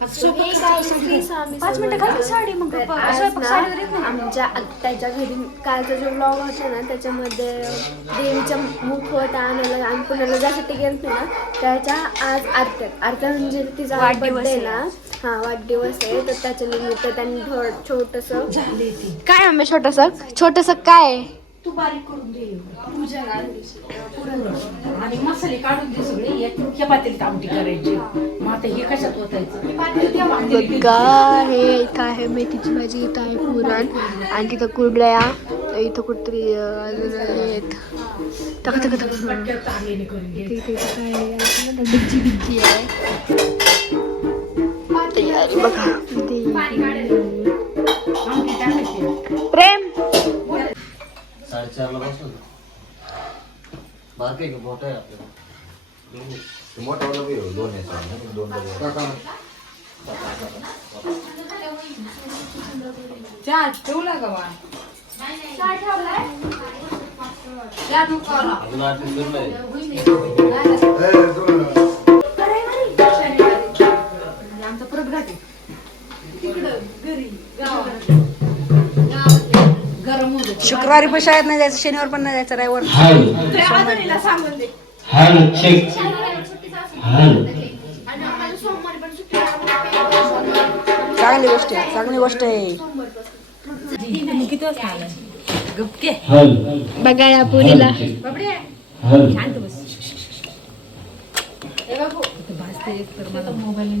आम्ही पाच मिनिटं घाल साडी मग. आमच्या आत्याच्या घरी कालचा जो ब्लॉग होता ना त्याच्यामध्ये देवीच्या मुखवट आणायला आणि पुण्याला ज्यासाठी गेलते ना त्याच्या आज आरत्यात आरत्या म्हणजे तिचा वाढदिवस बर्थडे आहे. ना हा वाढदिवस आहे तर त्याच्या निमित्त त्यांनी छोटस काय आंबे छोटस छोटस काय आहे? तू बारीक करून दे आणि मसाले काढून दे सगळे. ह्या पातेलीत आमटी करायची. मग आता हे कशात ओतायचं? हे इथं आहे मेथीची भाजी इथं आहे पुरण. आणि तिथं कुरड्या इथं कुठतरी आहेत. इथे काय आहे? असं ना, डिग्जी बिग्जी आहे बघा प्रेम! साडेचारला बसलो ना बारके का मोठा आहे आपल्याला मोठा वाला बी हो, दोन याचा दोन डबे. चहा ठेवला का बा. चहा. अजून आठ दिवस आहे आमचा शुक्रवारी पण शाळेत नाही जायचं शनिवार पण नाही जायचं रविवार हॅलो. चेक. हॅलो. चांगली गोष्ट आहे चांगली गोष्ट आहे. बघा या पुरीला. मोबाईल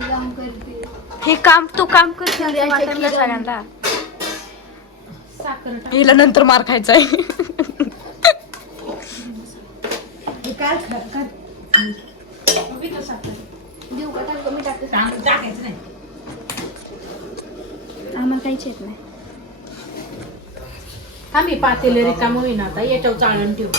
काम करते. हे काम तू काम असं ना सगळ्यांना. साखर टाक. हिला नंतर मार खायचा आहे हे काय खा- खा. बघ इथं साखर. देऊ का? टाक मी टाकते? टाक- टाकायचं नाही. आम्हाला काहीच येत नाही. आम्ही पातेले रिकाम होईना आता. याच्यावर चाळण ठेवू.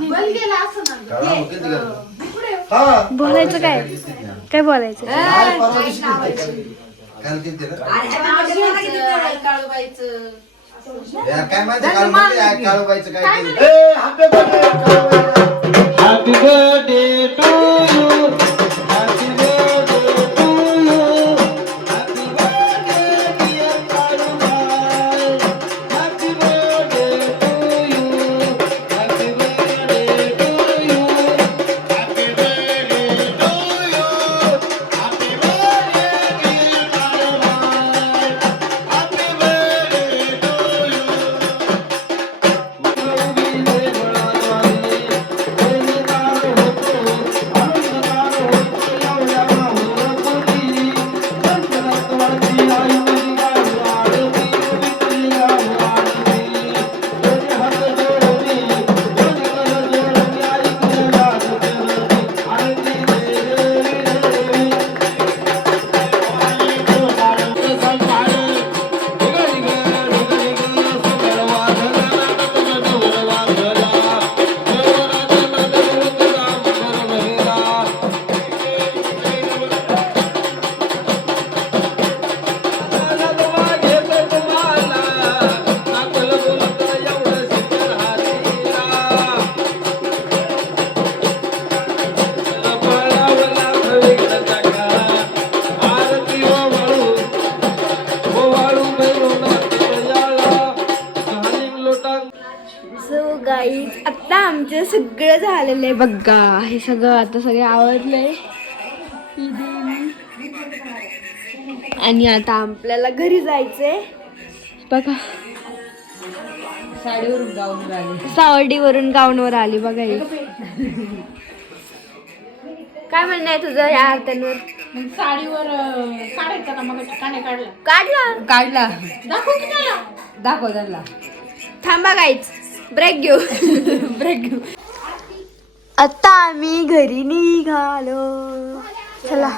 बल गेला असं ना हा. बोलायचं काय? काय बोलायचं? किती? किती ना? काळूबाईचं. यार, काय माहिती काळूबाईचं काय केलं? सो गाईज आता आमचं सगळं झालेलं आहे. बघा हे सगळं आता सगळे आवडलंय आणि आता आपल्याला घरी जायचंय. बघा. साडीवरून आले सावडीवरून गाऊनवर आली बघा ही. काय म्हणणं आहे तुझं या मग साडीवर काढायचा ना मग काने काढला? काढला. काढला. दाखव की त्याला. दाखव त्यांना थांबा गाईच ब्रेक घेऊ ब्रेक घेऊ आता आम्ही घरी निघालो. चला.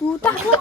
तू टाकलं